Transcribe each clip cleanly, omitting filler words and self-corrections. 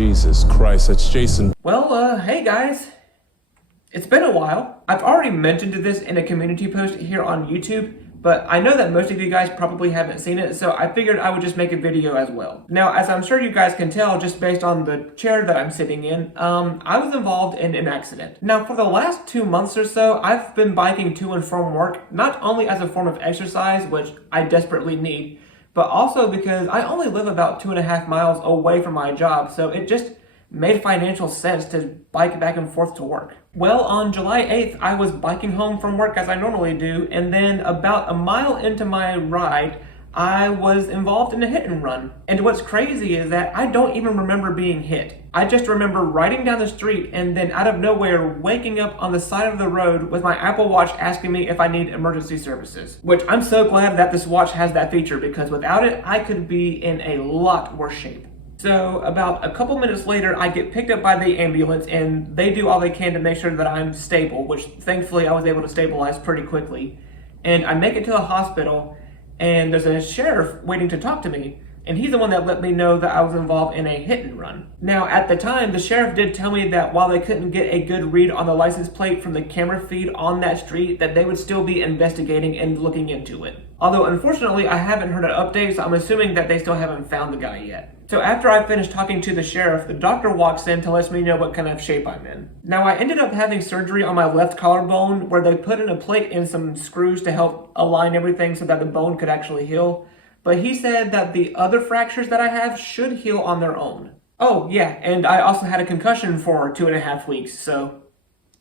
Jesus Christ, that's Jason. Well, hey guys. It's been a while. I've already mentioned this in a community post here on YouTube, but I know that most of you guys probably haven't seen it, so I figured I would just make a video as well. Now, as I'm sure you guys can tell just based on the chair that I'm sitting in, I was involved in an accident. Now, for the last 2 months or so, I've been biking to and from work, not only as a form of exercise, which I desperately need, but also because I only live about 2.5 miles away from my job, so it just made financial sense to bike back and forth to work. Well, on July 8th, I was biking home from work as I normally do, and then about a mile into my ride, I was involved in a hit and run. And what's crazy is that I don't even remember being hit. I just remember riding down the street and then out of nowhere waking up on the side of the road with my Apple Watch asking me if I need emergency services. Which I'm so glad that this watch has that feature, because without it, I could be in a lot worse shape. So about a couple minutes later, I get picked up by the ambulance and they do all they can to make sure that I'm stable, which thankfully I was able to stabilize pretty quickly. And I make it to the hospital and there's a sheriff waiting to talk to me. And he's the one that let me know that I was involved in a hit and run. Now, at the time, the sheriff did tell me that while they couldn't get a good read on the license plate from the camera feed on that street, that they would still be investigating and looking into it. Although, unfortunately, I haven't heard an update, so I'm assuming that they still haven't found the guy yet. So after I finished talking to the sheriff, the doctor walks in to let me know what kind of shape I'm in. Now, I ended up having surgery on my left collarbone where they put in a plate and some screws to help align everything so that the bone could actually heal. But he said that the other fractures that I have should heal on their own. Oh yeah, and I also had a concussion for 2.5 weeks, so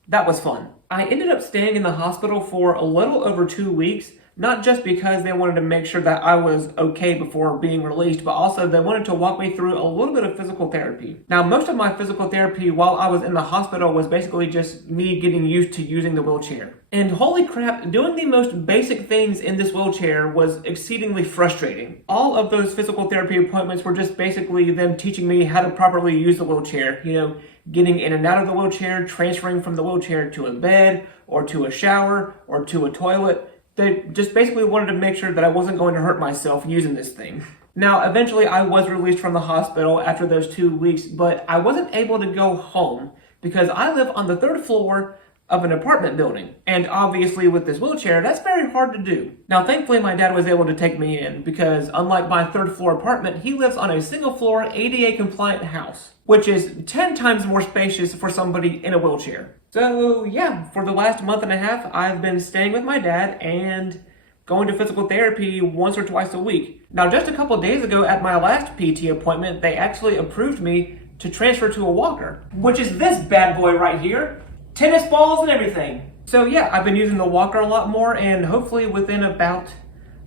that was fun. I ended up staying in the hospital for a little over 2 weeks, not just because they wanted to make sure that I was okay before being released, but also they wanted to walk me through a little bit of physical therapy. Now, most of my physical therapy while I was in the hospital was basically just me getting used to using the wheelchair. And holy crap, doing the most basic things in this wheelchair was exceedingly frustrating. All of those physical therapy appointments were just basically them teaching me how to properly use the wheelchair. You know, getting in and out of the wheelchair, transferring from the wheelchair to a bed, or to a shower, or to a toilet. They just basically wanted to make sure that I wasn't going to hurt myself using this thing. Now, eventually I was released from the hospital after those 2 weeks, but I wasn't able to go home because I live on the 3rd floor of an apartment building. And obviously with this wheelchair, that's very hard to do. Now, thankfully my dad was able to take me in because unlike my 3rd floor apartment, he lives on a single floor ADA compliant house, which is 10 times more spacious for somebody in a wheelchair. So yeah, for the last month and a half, I've been staying with my dad and going to physical therapy once or twice a week. Now, just a couple days ago at my last PT appointment, they actually approved me to transfer to a walker, which is this bad boy right here. Tennis balls and everything. So yeah, I've been using the walker a lot more, and hopefully within about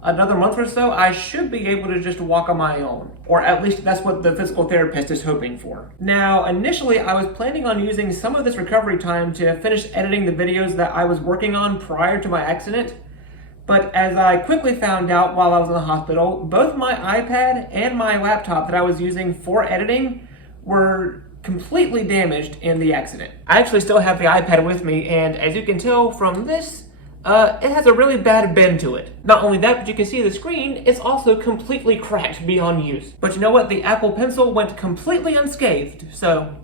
another month or so, I should be able to just walk on my own. Or at least that's what the physical therapist is hoping for. Now, initially, I was planning on using some of this recovery time to finish editing the videos that I was working on prior to my accident. But as I quickly found out while I was in the hospital, both my iPad and my laptop that I was using for editing were completely damaged in the accident. I actually still have the iPad with me, and as you can tell from this, it has a really bad bend to it. Not only that, but you can see the screen, it's also completely cracked beyond use. But you know what? The Apple Pencil went completely unscathed, so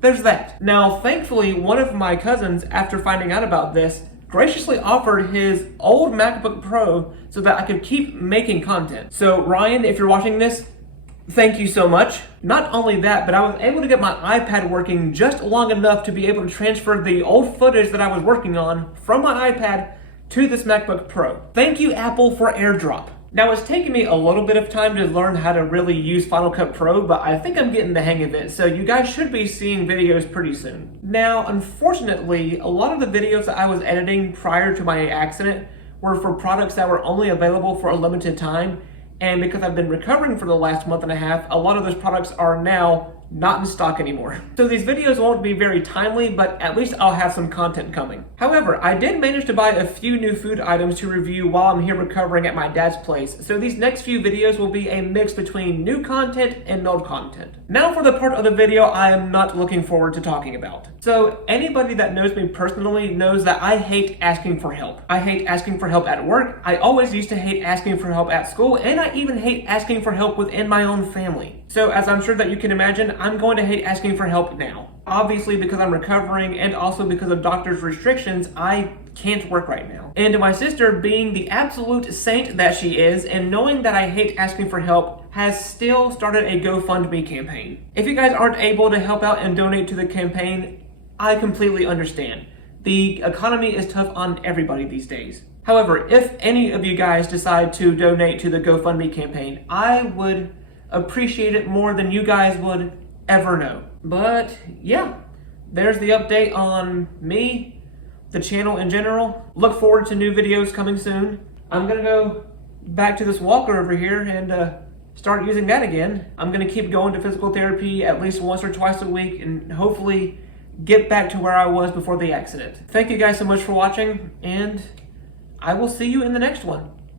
there's that. Now, thankfully, one of my cousins, after finding out about this, graciously offered his old MacBook Pro so that I could keep making content. So Ryan, if you're watching this, thank you so much. Not only that, but I was able to get my iPad working just long enough to be able to transfer the old footage that I was working on from my iPad to this MacBook Pro. Thank you, Apple, for AirDrop. Now, it's taken me a little bit of time to learn how to really use Final Cut Pro, but I think I'm getting the hang of it, so you guys should be seeing videos pretty soon. Now, unfortunately, a lot of the videos that I was editing prior to my accident were for products that were only available for a limited time, and because I've been recovering for the last month and a half, a lot of those products are now not in stock anymore. So these videos won't be very timely, but at least I'll have some content coming. However, I did manage to buy a few new food items to review while I'm here recovering at my dad's place. So these next few videos will be a mix between new content and old content. Now for the part of the video I am not looking forward to talking about. So anybody that knows me personally knows that I hate asking for help. I hate asking for help at work. I always used to hate asking for help at school, and I even hate asking for help within my own family. So as I'm sure that you can imagine, I'm going to hate asking for help now. Obviously, because I'm recovering and also because of doctor's restrictions, I can't work right now. And my sister, being the absolute saint that she is, and knowing that I hate asking for help, has still started a GoFundMe campaign. If you guys aren't able to help out and donate to the campaign, I completely understand. The economy is tough on everybody these days. However, if any of you guys decide to donate to the GoFundMe campaign, I would appreciate it more than you guys would ever know. But yeah, there's the update on me, the channel in general. Look forward to new videos coming soon. I'm gonna go back to this walker over here and start using that again. I'm gonna keep going to physical therapy at least once or twice a week and hopefully get back to where I was before the accident. Thank you guys so much for watching, and I will see you in the next one.